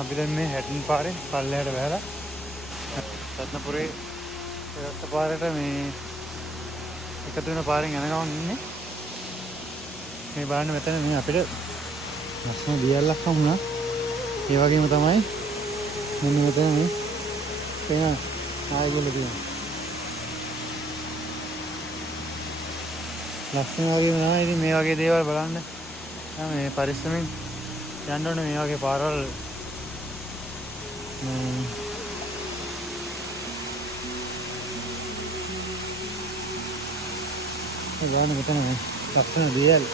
අපි දැන් මේ හැටන් පාරේ පල්ලෙහාට වැහලා රත්නපුරේ රත්ත පාරට මේ එකතු වෙන පාරෙන් යන ගමන් ඉන්නේ. මේ බලන්න මෙතන මේ අපිට ලස්සන දියල්ලක් හම්ුණා. ඒ වගේම තමයි මෙන්න මෙතන මේ තේන ආයෙත් තියෙනවා. ලස්සන වගේම තමයි. ඉතින් මේ වගේ දේවල් බලන්න මේ පරිස්සමෙන් යන්න ඕනේ. මේ වගේ පාරවල් ගාන මෙතන ලස්සන දේවල්